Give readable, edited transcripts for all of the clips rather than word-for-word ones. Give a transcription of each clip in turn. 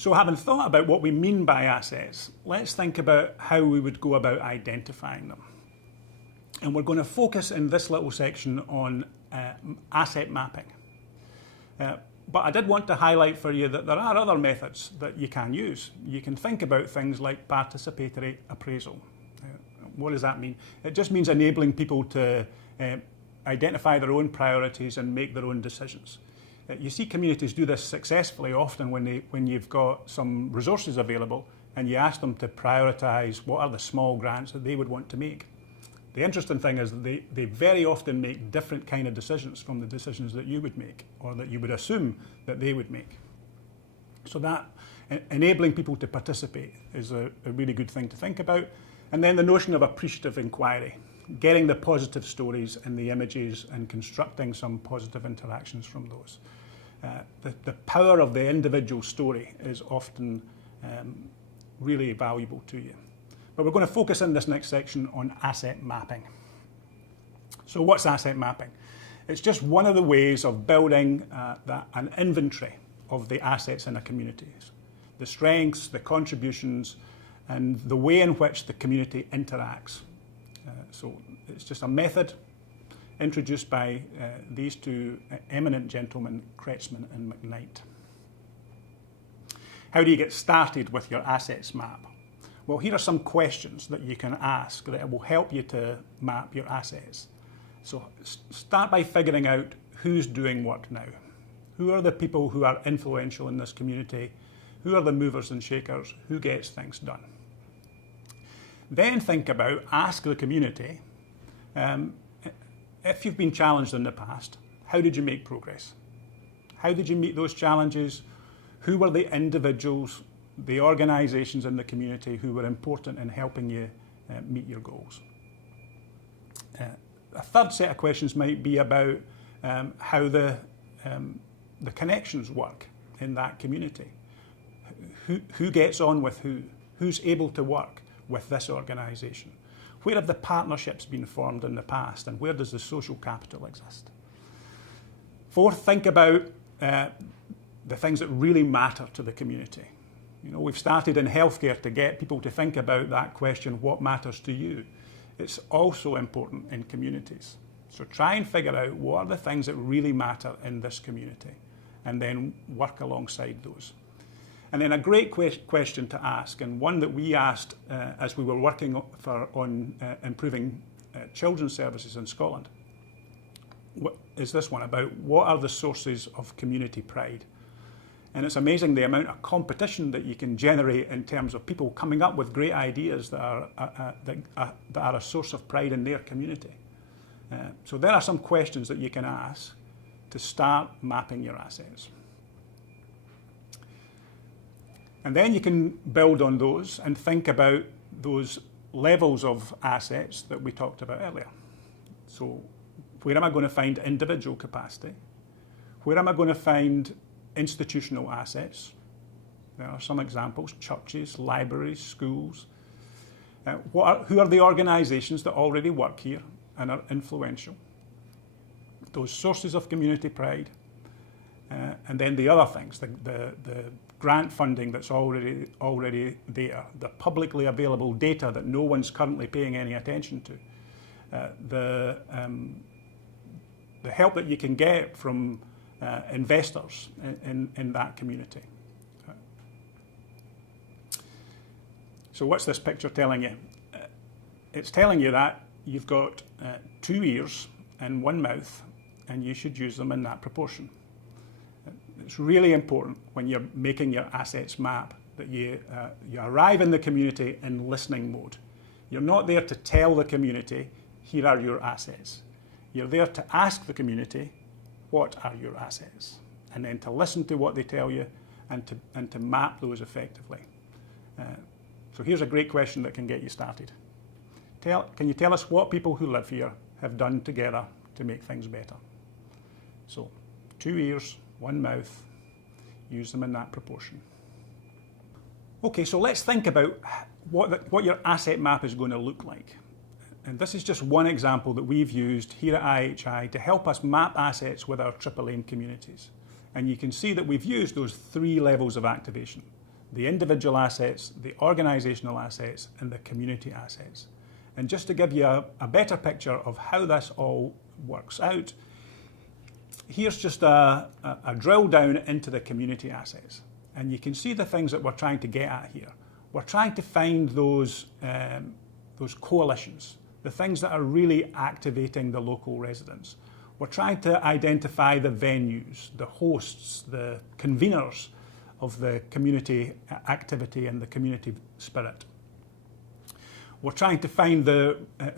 So having thought about what we mean by assets, let's think about how we would go about identifying them. And we're going to focus in this little section on asset mapping. But I did want to highlight for you that there are other methods that you can use. You can think about things like participatory appraisal. What does that mean? It just means enabling people to identify their own priorities and make their own decisions. You see communities do this successfully often when you've got some resources available and you ask them to prioritise what are the small grants that they would want to make. The interesting thing is that they very often make different kind of decisions from the decisions that you would make or that you would assume that they would make. So that enabling people to participate is a really good thing to think about. And then the notion of appreciative inquiry, getting the positive stories and the images and constructing some positive interactions from those. The power of the individual story is often really valuable to you. But we're going to focus in this next section on asset mapping. So what's asset mapping? It's just one of the ways of building an inventory of the assets in a community. The strengths, the contributions, and the way in which the community interacts. So it's just a method introduced by these two eminent gentlemen, Kretsman and McKnight. How do you get started with your assets map? Well, here are some questions that you can ask that will help you to map your assets. So start by figuring out who's doing what now. Who are the people who are influential in this community? Who are the movers and shakers? Who gets things done? Then think about, ask the community, if you've been challenged in the past, how did you make progress? How did you meet those challenges? Who were the individuals, the organisations in the community who were important in helping you meet your goals? A third set of questions might be about how the connections work in that community. Who gets on with who? Who's able to work with this organisation? Where have the partnerships been formed in the past, and where does the social capital exist? Fourth, think about the things that really matter to the community. You know, we've started in healthcare to get people to think about that question, what matters to you? It's also important in communities. So try and figure out what are the things that really matter in this community, and then work alongside those. And then a great question to ask, and one that we asked as we were working on improving children's services in Scotland, is this one about what are the sources of community pride? And it's amazing the amount of competition that you can generate in terms of people coming up with great ideas that are a source of pride in their community. So there are some questions that you can ask to start mapping your assets. And then you can build on those and think about those levels of assets that we talked about earlier. So where am I going to find individual capacity? Where am I going to find institutional assets? There are some examples: churches, libraries, schools. Who are the organisations that already work here and are influential? Those sources of community pride. And then the other things, the grant funding that's already there, the publicly available data that no one's currently paying any attention to, the help that you can get from investors in that community. So what's this picture telling you? It's telling you that you've got 2 ears and 1 mouth, and you should use them in that proportion. It's really important when you're making your assets map that you arrive in the community in listening mode. You're not there to tell the community, here are your assets. You're there to ask the community, what are your assets? And then to listen to what they tell you and to map those effectively. So here's a great question that can get you started. Can you tell us what people who live here have done together to make things better? So 2 ears, 1 mouth, use them in that proportion. Okay, so let's think about what your asset map is going to look like. And this is just one example that we've used here at IHI to help us map assets with our triple aim communities. And you can see that we've used those 3 levels of activation. the individual assets, the organisational assets, and the community assets. And just to give you a better picture of how this all works out, here's just a drill down into the community assets. And you can see the things that we're trying to get at here. We're trying to find those coalitions, the things that are really activating the local residents. We're trying to identify the venues, the hosts, the conveners of the community activity and the community spirit. We're trying to find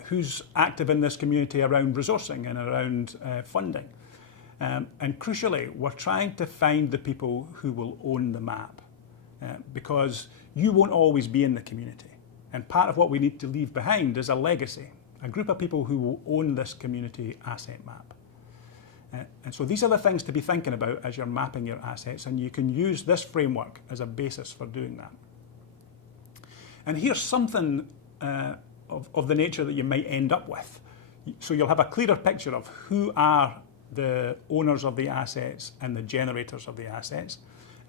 who's active in this community around resourcing and around funding. And crucially, we're trying to find the people who will own the map, because you won't always be in the community. And part of what we need to leave behind is a legacy, a group of people who will own this community asset map. And so these are the things to be thinking about as you're mapping your assets, and you can use this framework as a basis for doing that. And here's something of the nature that you might end up with. So you'll have a clearer picture of who are the owners of the assets and the generators of the assets,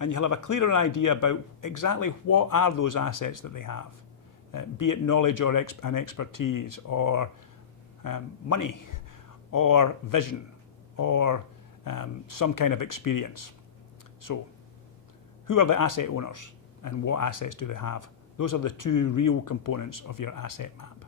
and you'll have a clearer idea about exactly what are those assets that they have, be it knowledge or expertise, or money, or vision, or some kind of experience. So who are the asset owners and what assets do they have? Those are the two real components of your asset map.